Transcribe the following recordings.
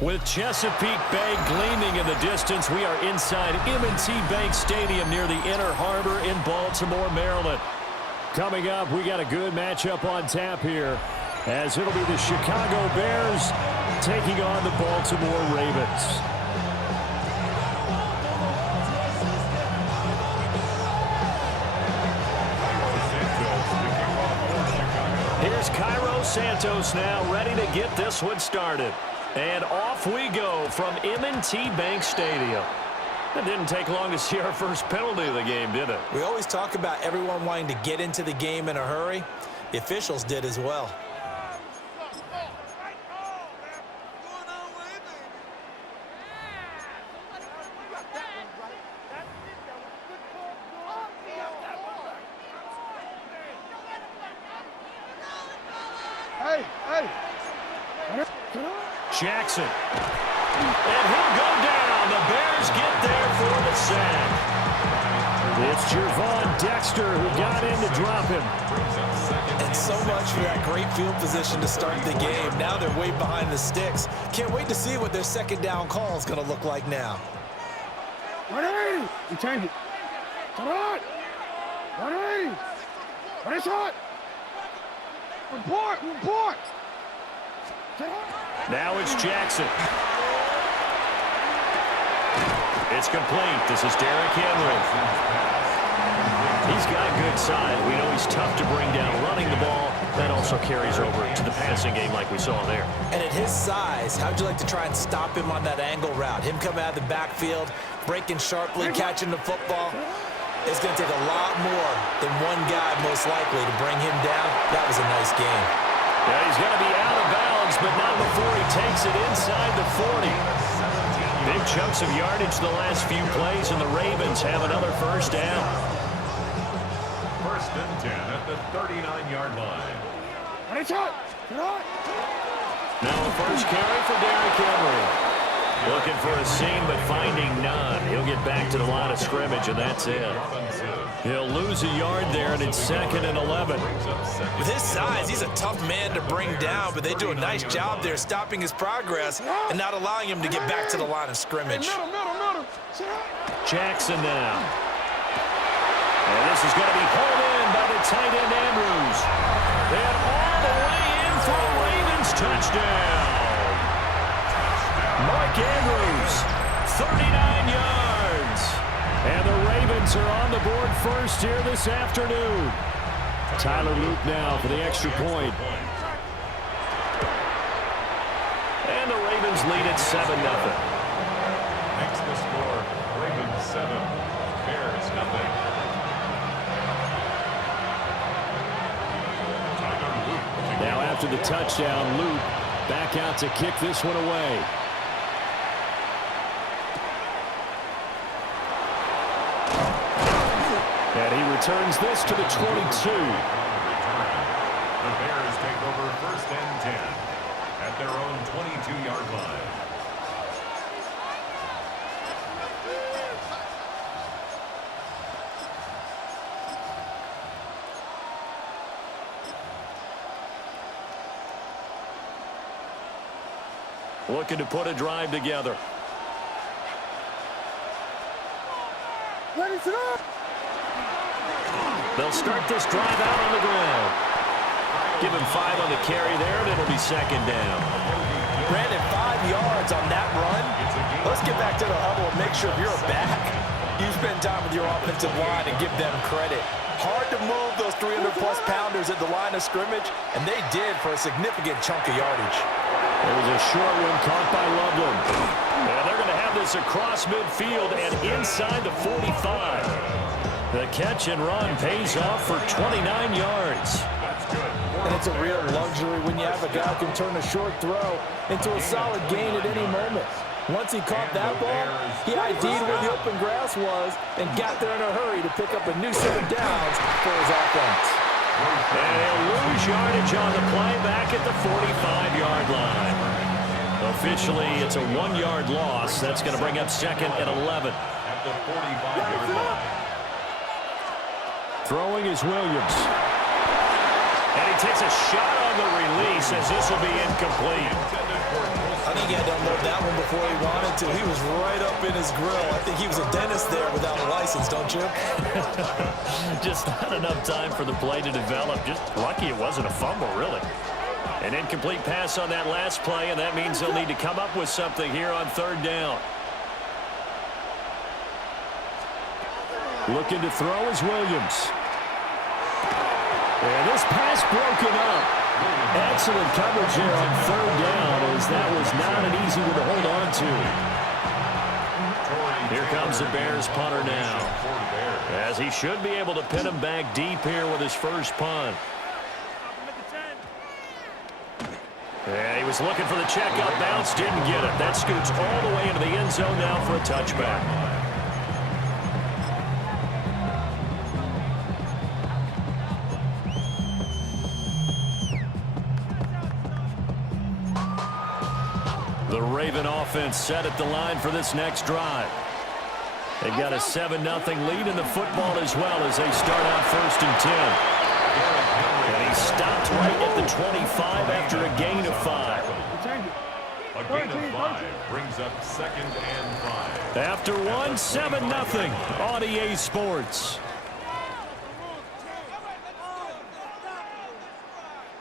With Chesapeake Bay gleaming in the distance, we are inside M&T Bank Stadium near the Inner Harbor in Baltimore, Maryland. Coming up, we got a good matchup on tap here, as it'll be the Chicago Bears taking on the Baltimore Ravens. Here's Cairo Santos now, ready to get this one started. And off we go from M&T Bank Stadium. It didn't take long to see our first penalty of the game, did it? We always talk about everyone wanting to get into the game in a hurry. The officials did as well. Jackson. And he'll go down. The Bears get there for the sack. It's Gervon Dexter who got in to drop him. And so much for that great field position to start the game. Now they're way behind the sticks. Can't wait to see what their second down call is going to look like now. 180. You change it. Come on. 180. What is hot? Report. Now it's Jackson. It's complete. This is Derrick Henry. He's got good size. We know he's tough to bring down running the ball. That also carries over to the passing game like we saw there. And at his size, how'd you like to try and stop him on that angle route? Him coming out of the backfield, breaking sharply, catching the football. It's going to take a lot more than one guy most likely to bring him down. That was a nice game. Yeah, he's going to be out of bounds, but not before he takes it inside the 40. Big chunks of yardage the last few plays, and the Ravens have another first down. First and 10 at the 39-yard line. Now a first carry for Derrick Henry. Looking for a seam, but finding none. He'll get back to the line of scrimmage, and that's it. He'll lose a yard there, and it's 2nd and 11. With his size, he's a tough man to bring down, but they do a nice job there stopping his progress and not allowing him to get back to the line of scrimmage. Jackson now. And this is going to be hauled in by the tight end Andrews. And all the way in for a Ravens touchdown. Mark Andrews, 39 yards. And the Ravens are on the board first here this afternoon. Tyler Loop now for the extra point. And the Ravens lead at 7-0. Next to score, Ravens 7, Bears nothing. Now after the touchdown, Loop back out to kick this one away. And he returns this to the 22. The Bears take over first and 10 at their own 22-yard line. Looking to put a drive together. They'll start this drive out on the ground. Give him 5 on the carry there, and it'll be 2nd down. Brandon, 5 yards on that run. Let's get back to the huddle and make sure if you're a back, you spend time with your offensive line and give them credit. Hard to move those 300-plus pounders at the line of scrimmage, and they did for a significant chunk of yardage. There was a short one caught by Loveland. And they're going to have this across midfield and inside the 45. The catch and run pays off for 29 yards. And it's a real luxury when you have a guy who can turn a short throw into a solid gain at any moment. Once he caught that ball, he ID'd where the open grass was and got there in a hurry to pick up a new set of downs for his offense. And he'll lose yardage on the play back at the 45-yard line. Officially, it's a 1-yard loss. That's going to bring up 2nd and 11. At the 45-yard line. Throwing is Williams. And he takes a shot on the release as this will be incomplete. I think think he had to unload that one before he wanted to. He was right up in his grill. I think he was a dentist there without a license, don't you? Just not enough time for the play to develop. Just lucky it wasn't a fumble, really. An incomplete pass on that last play, and that means they'll need to come up with something here on third down. Looking to throw is Williams. And this pass broken up. Excellent coverage here on third down, as that was not an easy one to hold on to. Here comes the Bears punter now, as he should be able to pin him back deep here with his first punt. And he was looking for the check-up bounce, didn't get it. That scoots all the way into the end zone now for a touchback. The Raven offense set at the line for this next drive. They've got a 7-0 lead in the football as well as they start out 1st and 10. And he stopped right at the 25 after a gain of 5. A gain of 5 brings up 2nd and 5. After 1, 7-0 on EA Sports.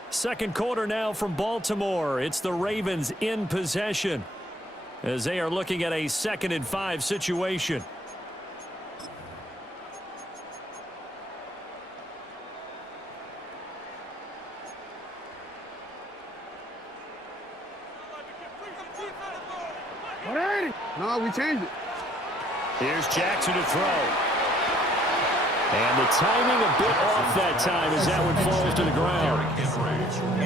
Second quarter now from Baltimore. It's the Ravens in possession as they are looking at a 2nd and 5 situation. No, we changed it. Here's Jackson to throw. And the timing a bit off that time as that one falls to the ground.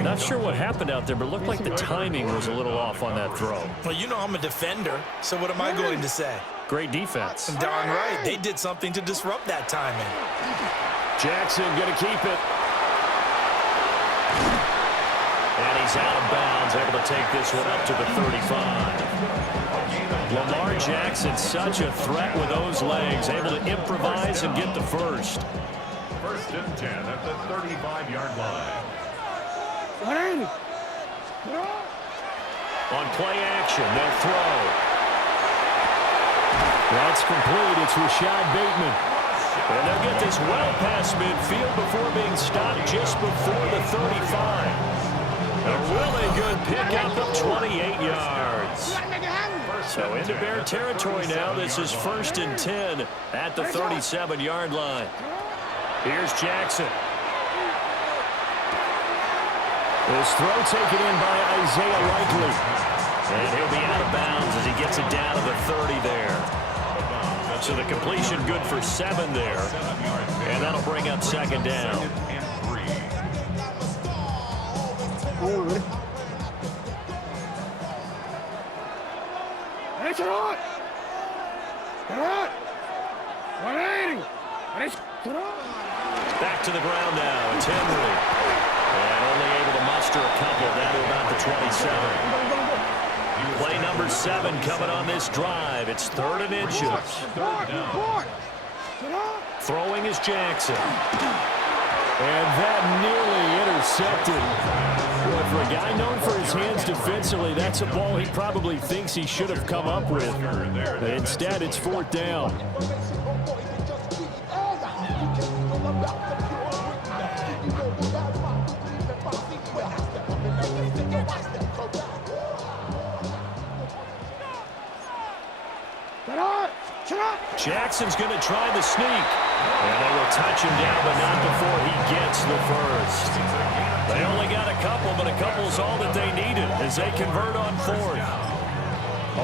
Not sure what happened out there, but it looked like the timing was a little off on that throw. Well, you know I'm a defender, so what am I going to say? Great defense. Darn right. They did something to disrupt that timing. Jackson going to keep it. And he's out of bounds, able to take this one up to the 35. Lamar Jackson, such a threat with those legs, able to improvise and get the first. 1st and 10 at the 35-yard line. On play action, they'll throw. That's complete. It's Rashad Bateman. And they'll get this well past midfield before being stopped just before the 35. A really good pickup of 28 yards. So into Bear territory now. This is 1st and 10 at the 37-yard line. Here's Jackson. This throw taken in by Isaiah Likely. And he'll be out of bounds as he gets it down to the 30 there. So the completion good for 7 there. And that'll bring up 2nd down. Back to the ground now. It's Henry. And only able to muster a couple down to about the 27. Play number 7 coming on this drive. It's 3rd and inches. Throwing is Jackson. And that nearly intercepted. Well, for a guy known for his hands defensively, that's a ball he probably thinks he should have come up with. But instead, it's 4th down. Jackson's going to try the sneak. And they will touch him down, but not before he gets the first. They only got a couple, but a couple's all that they needed as they convert on 4th.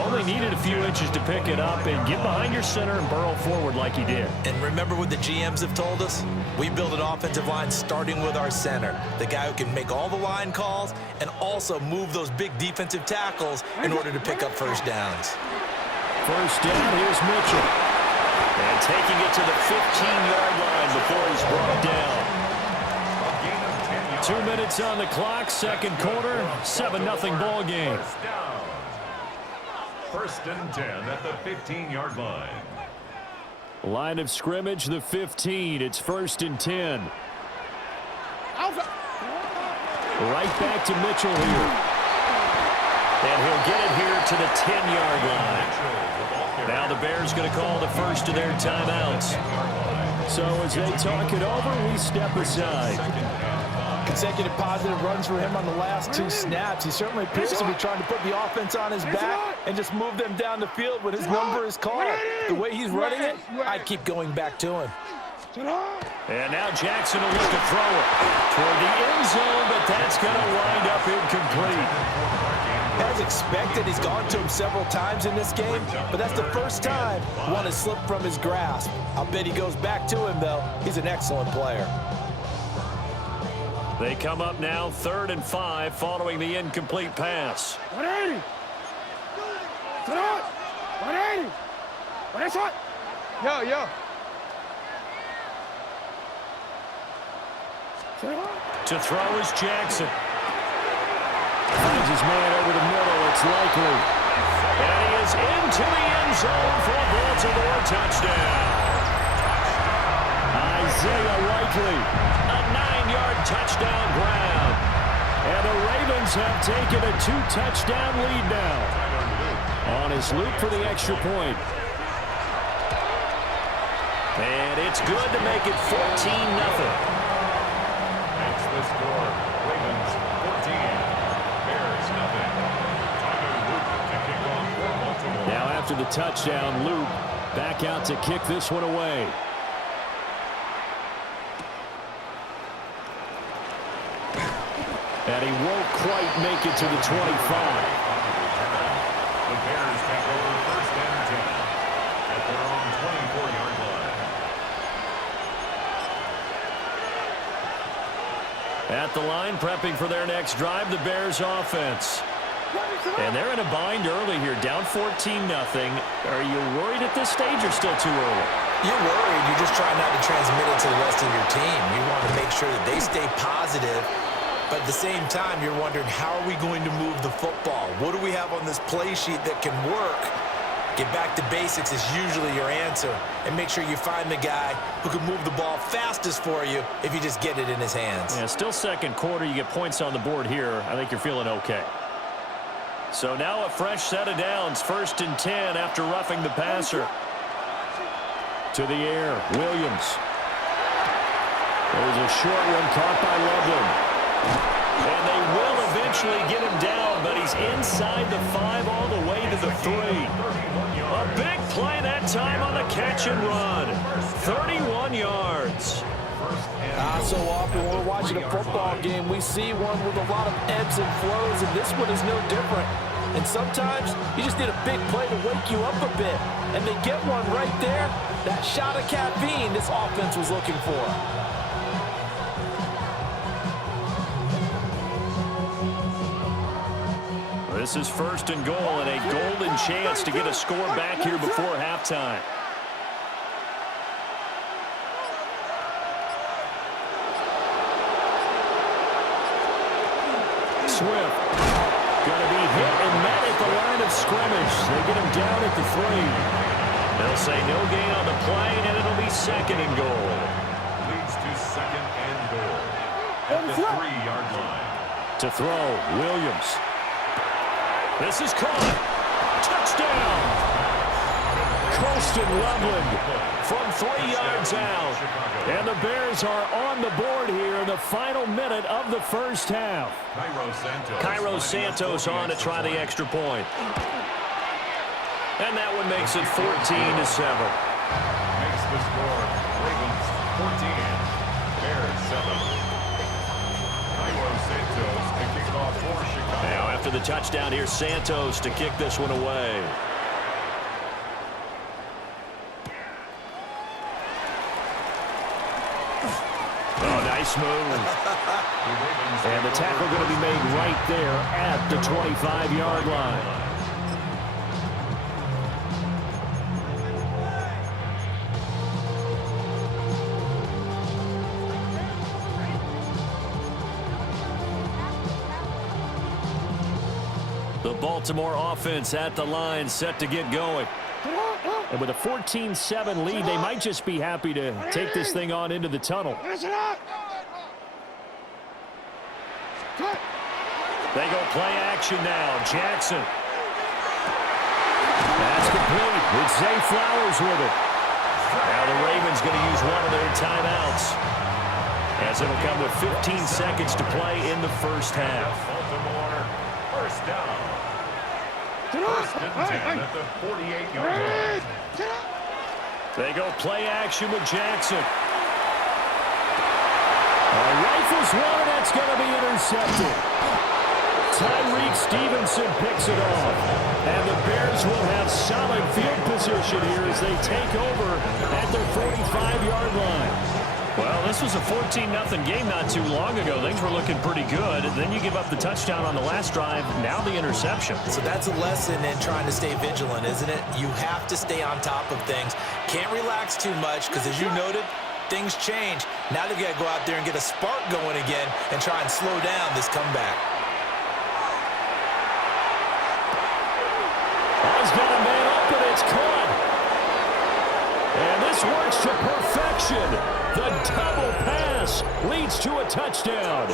Only needed a few inches to pick it up and get behind your center and burrow forward like he did. And remember what the GMs have told us? We build an offensive line starting with our center, the guy who can make all the line calls and also move those big defensive tackles in order to pick up first downs. First down, here's Mitchell. And taking it to the 15-yard line before he's brought down. 2 minutes on the clock, second quarter, 7-0 ball game. 1st and 10 at the 15-yard line. Line of scrimmage, the 15. It's 1st and 10. Right back to Mitchell here. And he'll get it here to the 10-yard line. Now the Bears going to call the first of their timeouts. So as they talk it over, we step aside. Consecutive positive runs for him on the last 2 snaps. He certainly appears to be trying to put the offense on his back and just move them down the field when his number is called. The way he's running it, I'd keep going back to him. And now Jackson will look to throw it toward the end zone, but that's going to wind up incomplete. As expected, he's gone to him several times in this game, but that's the first time one has slipped from his grasp. I'll bet he goes back to him, though. He's an excellent player. They come up now 3rd and 5 following the incomplete pass. 180. Sit up. 180. What is it? Yo. To throw is Jackson. Finds his man over the middle. It's likely. And he is into the end zone for a Baltimore touchdown. Isaiah Likely, a 9-yard touchdown grab. And the Ravens have taken a 2-touchdown lead now. On his loop for the extra point. And it's good to make it 14-0. The score, Ravens 14, Bears nothing. To kick off for Baltimore. Now after the touchdown, Luke back out to kick this one away. And he won't quite make it to the 25. The Bears take over 1st and 10 at their own 24-yard line. At the line, prepping for their next drive, the Bears offense. And they're in a bind early here, down 14-0. Are you worried at this stage or still too early? You're worried. You're just trying not to transmit it to the rest of your team. You want to make sure that they stay positive, but at the same time, you're wondering, how are we going to move the football? What do we have on this play sheet that can work? Get back to basics is usually your answer, and make sure you find the guy who can move the ball fastest for you if you just get it in his hands. Yeah, still second quarter. You get points on the board here. I think you're feeling okay. So now a fresh set of downs. 1st and 10 after roughing the passer. To the air, Williams. There's a short one caught by Loveland. And they will eventually get him down, but he's inside the 5 all the way to the 3. A big play that time on the catch and run. 31 yards. So often when we're watching a football game, we see one with a lot of ebbs and flows, and this one is no different. And sometimes you just need a big play to wake you up a bit. And they get one right there. That shot of caffeine this offense was looking for. This is 1st and goal and a golden chance to get a score back here before halftime. Swift going to be hit and met at the line of scrimmage. They get him down at the 3. They'll say no gain on the play, and it'll be 2nd and goal. Leads to 2nd and goal at the 3-yard line. To throw, Williams. This is caught. Touchdown. Colston Loveland from 3 yards out. And the Bears are on the board here in the final minute of the first half. Cairo Santos on to try the extra point. And that one makes it 14-7. Makes the score, Ravens 14, Bears 7. Cairo Santos to kick off for Chicago. Now after the touchdown, here's Santos to kick this one away. Oh, nice move. And the tackle going to be made right there at the 25-yard line. The Baltimore offense at the line, set to get going. And with a 14-7 lead, they might just be happy to take this thing on into the tunnel. They go play action now. Jackson. That's complete. It's Zay Flowers with it. Now the Ravens going to use one of their timeouts, as it'll come with 15 seconds to play in the first half. Baltimore, first down. First and 10 at the 48-yard line. They go play action with Jackson. Rifles one, that's going to be intercepted. Tyreek Stevenson picks it off. And the Bears will have solid field position here as they take over at their 45-yard line. Well, this was a 14-0 game not too long ago. Things were looking pretty good. Then you give up the touchdown on the last drive. Now the interception. So that's a lesson in trying to stay vigilant, isn't it? You have to stay on top of things. Can't relax too much because, as you noted, things change. Now they've got to go out there and get a spark going again and try and slow down this comeback. He's got a man up, and it's caught. And this works to perfection. The double pass leads to a touchdown.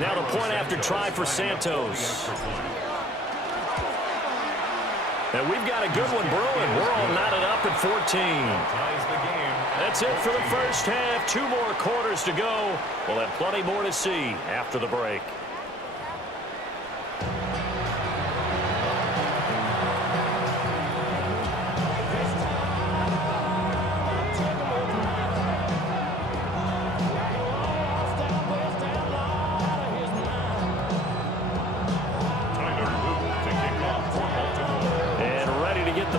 Now the point after try for Santos. And we've got a good one brewing. We're all knotted up at 14. That's it for the first half. 2 more quarters to go. We'll have plenty more to see after the break.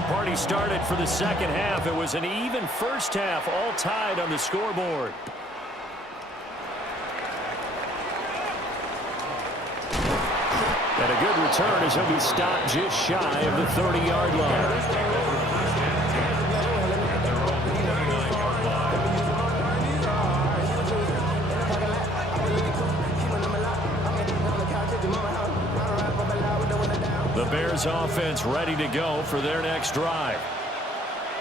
Party started for the second half. It was an even first half, all tied on the scoreboard. And a good return as he'll be stopped just shy of the 30-yard line. The Bears offense ready to go for their next drive.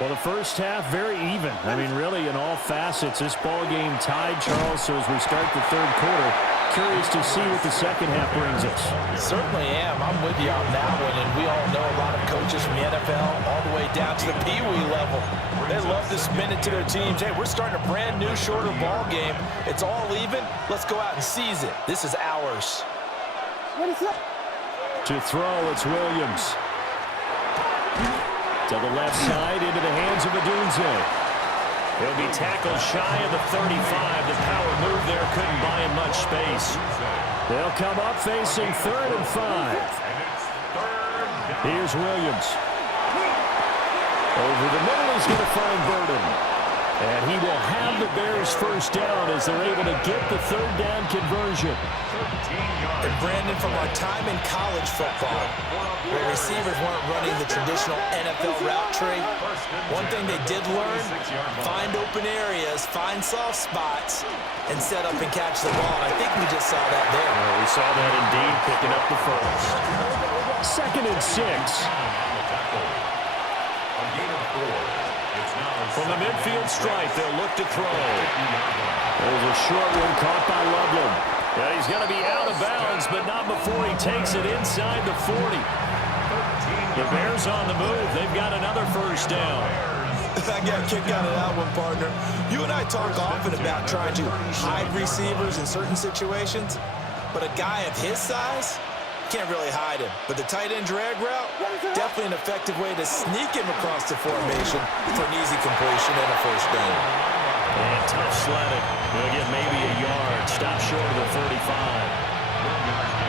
Well, the first half very even. I mean, really in all facets, this ball game tied, Charles. So as we start the third quarter, curious to see what the second half brings us. Certainly am. I'm with you on that one. And we all know a lot of coaches from the NFL all the way down to the Pee-wee level. They love to spin it to their teams. Hey, we're starting a brand new, shorter ball game. It's all even. Let's go out and seize it. This is ours. What is up? To throw, it's Williams. To the left side, into the hands of Adunze. He'll be tackled shy of the 35. The power move there couldn't buy him much space. They'll come up facing 3rd and 5. Here's Williams. Over the middle, he's going to find Burden. And he will have the Bears first down as they're able to get the 3rd down conversion. And Brandon, from our time in college football, where receivers weren't running the traditional NFL route tree, one thing they did learn, find open areas, find soft spots, and set up and catch the ball. And I think we just saw that there. We saw that indeed, picking up the first. 2nd and 6. From the midfield stripe, they'll look to throw. There's a short one caught by Loveland. Yeah, he's going to be out of bounds, but not before he takes it inside the 40. The Bears on the move. They've got another first down. I got a kick out of that one, partner. You and I talk often about trying to hide receivers in certain situations, but a guy of his size can't really hide him. But the tight end drag route, definitely an effective way to sneak him across the formation for an easy completion and a first down. And tough sledding. He'll get maybe a yard. Stop short of the 35.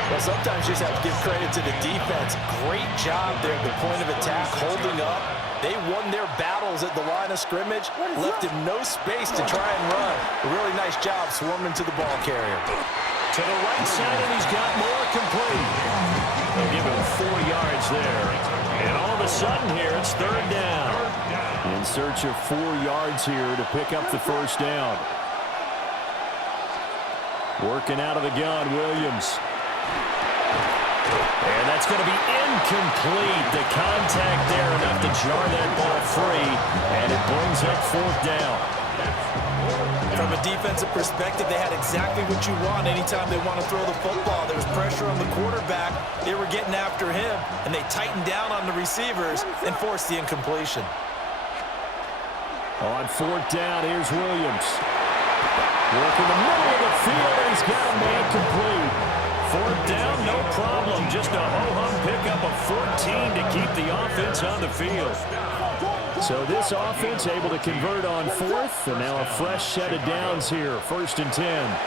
Well, sometimes you just have to give credit to the defense. Great job there at the point of attack, holding up. They won their battles at the line of scrimmage, left him no space to try and run. A really nice job swarming to the ball carrier. To the right side, and he's got more complete. They'll give him 4 yards there. And all of a sudden here, it's 3rd down. In search of 4 yards here to pick up the first down. Working out of the gun, Williams. And that's going to be incomplete. The contact there enough to jar that ball free, and it brings up fourth down. From a defensive perspective, they had exactly what you want anytime they want to throw the football. There was pressure on the quarterback. They were getting after him, and they tightened down on the receivers and forced the incompletion. On fourth down, here's Williams. Working the middle of the field, and he's got a man complete. Fourth down, no problem. Just a ho-hum pickup of 14 to keep the offense on the field. So this offense able to convert on fourth, and now a fresh set of downs here, 1st and 10.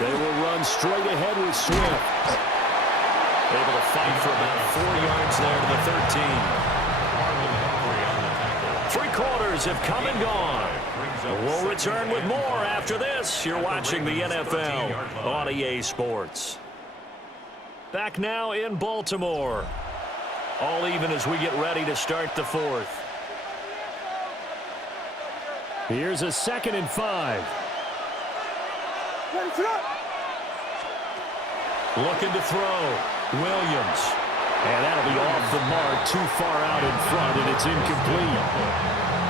They will run straight ahead with Swift. Able to fight for about 4 yards there to the 13. 3 quarters have come and gone. We'll return with more after this. You're watching the NFL on EA Sports. Back now in Baltimore. All even as we get ready to start the fourth. Here's a 2nd and 5. Looking to throw. Williams. And that'll be off the mark, too far out in front, and it's incomplete.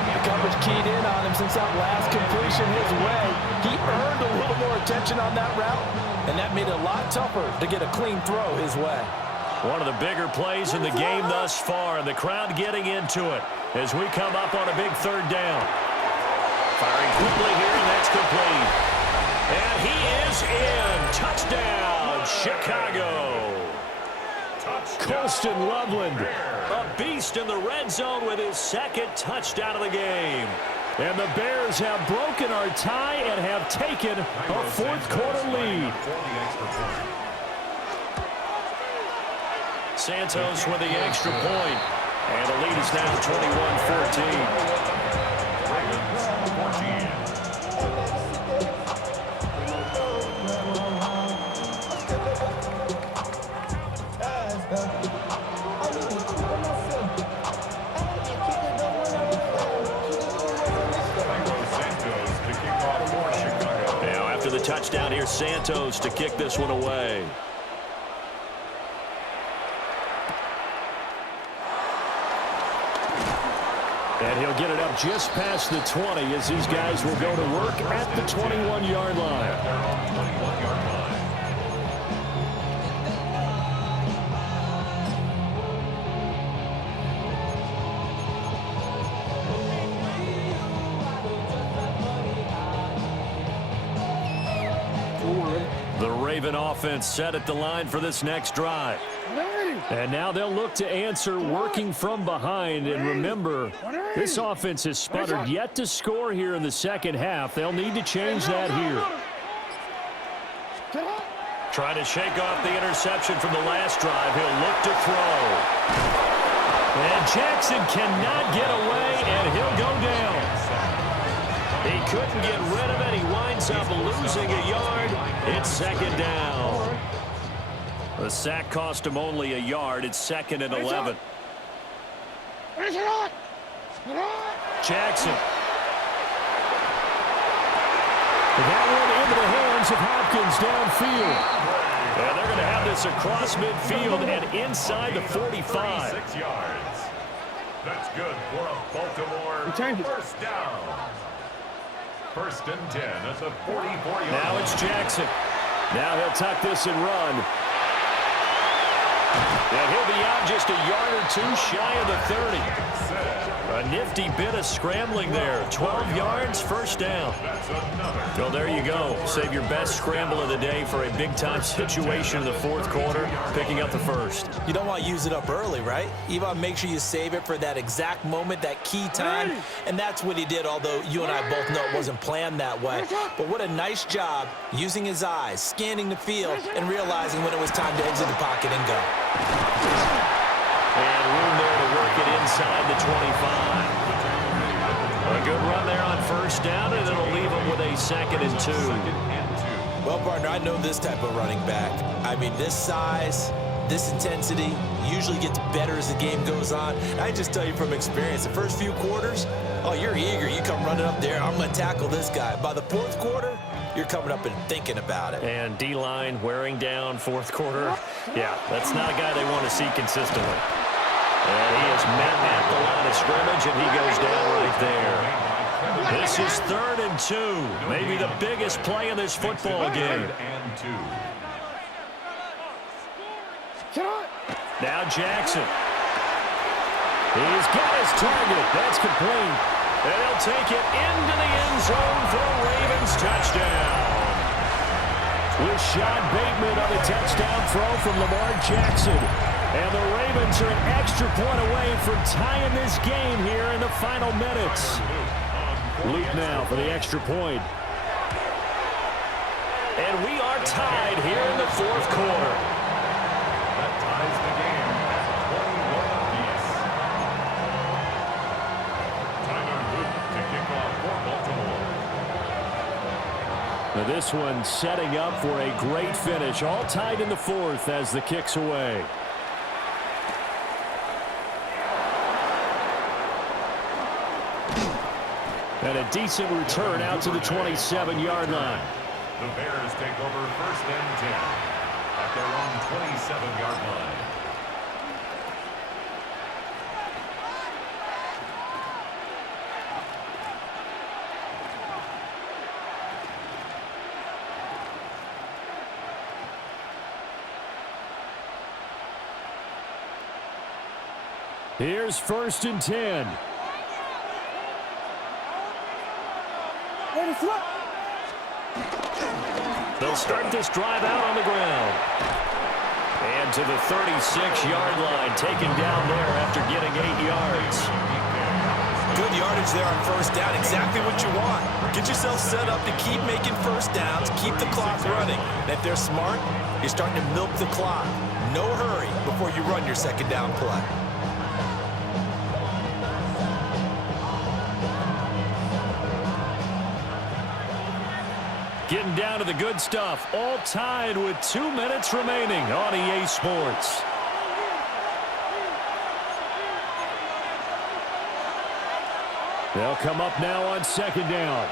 The coverage keyed in on him since that last completion his way. He earned a little more attention on that route, and that made it a lot tougher to get a clean throw his way. One of the bigger plays in the game thus far, and the crowd getting into it as we come up on a big 3rd down. Firing quickly here, and that's complete. And he is in. Touchdown, Chicago. Colston Loveland, a beast in the red zone with his 2nd touchdown of the game. And the Bears have broken our tie and have taken a 4th quarter lead. Santos with the extra point. And the lead is now 21-14. Touchdown here, Santos to kick this one away. And he'll get it up just past the 20 as these guys will go to work at the 21-yard line. The Raven offense set at the line for this next drive. And now they'll look to answer working from behind. And remember, this offense has sputtered yet to score here in the 2nd half. They'll need to change that here. Trying to shake off the interception from the last drive. He'll look to throw. And Jackson cannot get away, and he'll go down. He couldn't get rid of it. He winds up losing a yard. It's 2nd down. The sack cost him only a yard. It's 2nd and 11. Jackson. That one into the hands of Hopkins downfield. And they're going to have this across midfield and inside the 45. 6 yards. That's good for a Baltimore 1st down. 1st and 10 at the 44-yard. Now it's Jackson. Now he'll tuck this and run. And he'll be out just a yard or 2 shy of the 30. A nifty bit of scrambling there. 12 yards, 1st down. Well, there you go. Save your best scramble of the day for a big-time situation in the 4th quarter, picking up the 1st. You don't want to use it up early, right? You want to make sure you save it for that exact moment, that key time. And that's what he did, although you and I both know it wasn't planned that way. But what a nice job using his eyes, scanning the field, and realizing when it was time to exit the pocket and go. And room there to work it inside the 25. A good run there on 1st down, and it'll leave him with a 2nd and 2. Well, partner, I know this type of running back. I mean, this size, This intensity usually gets better as the game goes on. I just tell you from experience, the first few quarters, oh, you're eager. You come running up there, I'm going to tackle this guy. By the fourth quarter, you're coming up and thinking about it. And D-line wearing down fourth quarter. Yeah, that's not a guy they want to see consistently. And he is met at the line of scrimmage, and he goes down right there. This is 3rd and 2. Maybe the biggest play in this football game. Now Jackson. He's got his target. That's complete. And he'll take it into the end zone for a Ravens touchdown. With Sean Bateman on the touchdown throw from Lamar Jackson. And the Ravens are an extra point away from tying this game here in the final minutes. Luke now for the extra point. And we are tied here in the fourth quarter. That ties the game at 21 apiece. Tyler Luke to kick off for Baltimore. Now this one setting up for a great finish. All tied in the fourth as the kick's away. And a decent return out to the 27-yard line. The Bears take over 1st and 10 at their own 27-yard line. Here's 1st and 10. They'll start this drive out on the ground. And to the 36-yard line, taken down there after getting 8 yards. Good yardage there on 1st down. Exactly what you want. Get yourself set up to keep making 1st downs, keep the clock running. And if they're smart, you're starting to milk the clock. No hurry before you run your 2nd down play. Getting down to the good stuff. All tied with 2 minutes remaining on EA Sports. They'll come up now on 2nd down.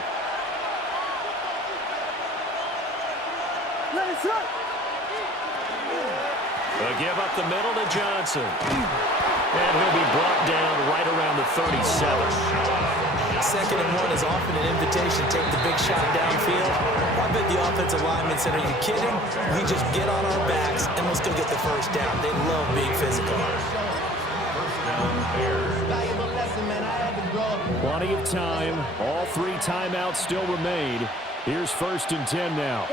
They'll give up the middle to Johnson. And he'll be brought down right around the 37. 2nd and 1 is often an invitation. Take the big shot downfield. I bet the offensive lineman said, are you kidding? We just get on our backs and let's go get the 1st down. They love being physical. Plenty of time. All 3 timeouts still remain. Here's 1st and 10 now.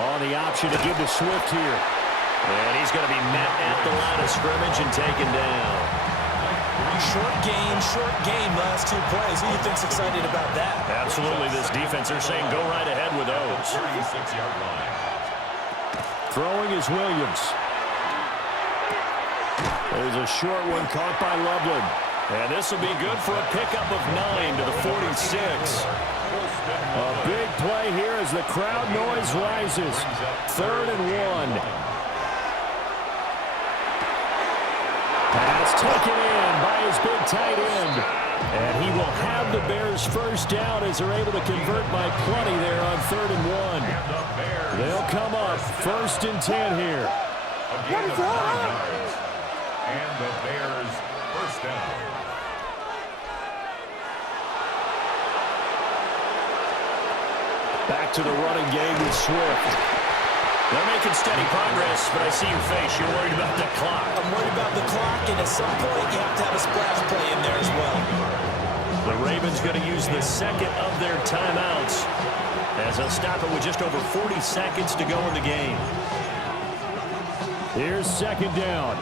On the option to give to Swift here. And he's going to be met at the line of scrimmage and taken down. Short game, last 2 plays. Who do you think's excited about that? Absolutely. This defense are saying go right ahead with those. 36-yard line. Throwing is Williams. There's a short one caught by Loveland. And this will be good for a pickup of 9 to the 46. A big play here as the crowd noise rises. 3rd and 1. Pass taken in by his big tight end. And he will have the Bears 1st down as they're able to convert by plenty there on 3rd and 1. They'll come up 1st and 10 here. Again, 9 yards. And the Bears 1st down. Back to the running game with Swift. They're making steady progress, but I see your face. You're worried about the clock. I'm worried about the clock, and at some point, you have to have a splash play in there as well. The Ravens going to use the 2nd of their timeouts as they'll stop it with just over 40 seconds to go in the game. Here's 2nd down.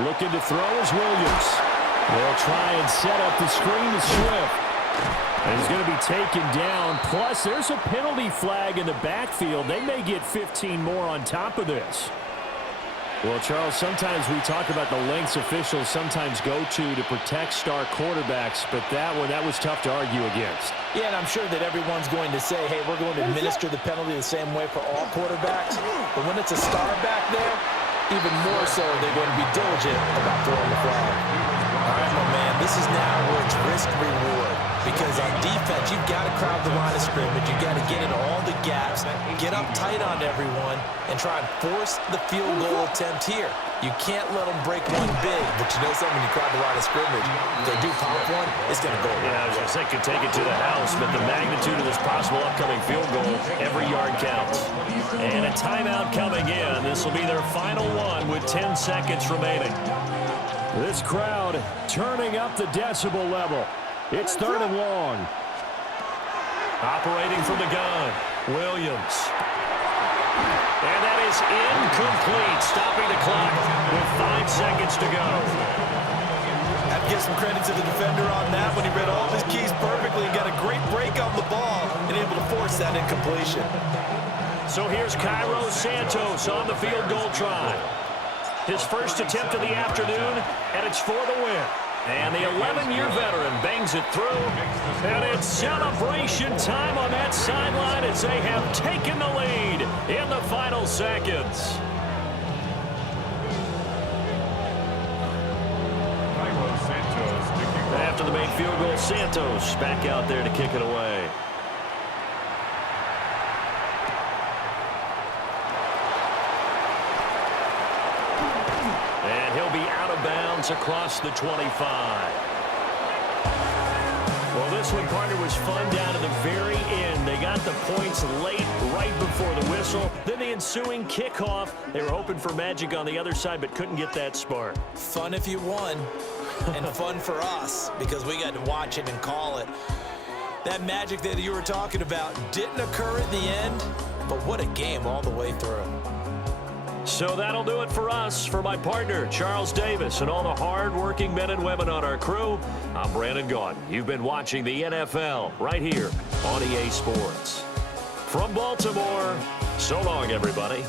Looking to throw is Williams. They'll try and set up the screen to Swift. And he's going to be taken down. Plus, there's a penalty flag in the backfield. They may get 15 more on top of this. Well, Charles, sometimes we talk about the lengths officials sometimes go to protect star quarterbacks, but that was tough to argue against. Yeah, and I'm sure that everyone's going to say, hey, we're going to administer the penalty the same way for all quarterbacks. But when it's a star back there, even more so, they're going to be diligent about throwing the flag. All right, my man, this is now where it's risk-reward. Because on defense, you've got to crowd the line of scrimmage. You've got to get in all the gaps, get up tight on everyone, and try and force the field goal attempt here. You can't let them break one big, but you know something, when you crowd the line of scrimmage, if they do pop one, it's going to go away. Yeah, I was going to say, could take it to the house, but the magnitude of this possible upcoming field goal, every yard counts. And a timeout coming in. This will be their final one with 10 seconds remaining. This crowd turning up the decibel level. It's 3rd and long. Operating from the gun, Williams. And that is incomplete, stopping the clock with 5 seconds to go. I have to give some credit to the defender on that when he read all of his keys perfectly and got a great break on the ball and able to force that incompletion. So here's Cairo Santos on the field goal try. His first attempt of the afternoon, and it's for the win. And the 11-year veteran bangs it through. And it's celebration time on that sideline as they have taken the lead in the final seconds. After the main field goal, Santos back out there to kick it away. And he'll be out of bounds across the 25. Well, this one, partner, was fun down to the very end. They got the points late, right before the whistle. Then the ensuing kickoff. They were hoping for magic on the other side, but couldn't get that spark. Fun if you won, and fun for us because we got to watch it and call it. That magic that you were talking about didn't occur at the end, but what a game all the way through. So that'll do it for us. For my partner, Charles Davis, and all the hard-working men and women on our crew, I'm Brandon Gaudin. You've been watching the NFL right here on EA Sports. From Baltimore, so long, everybody.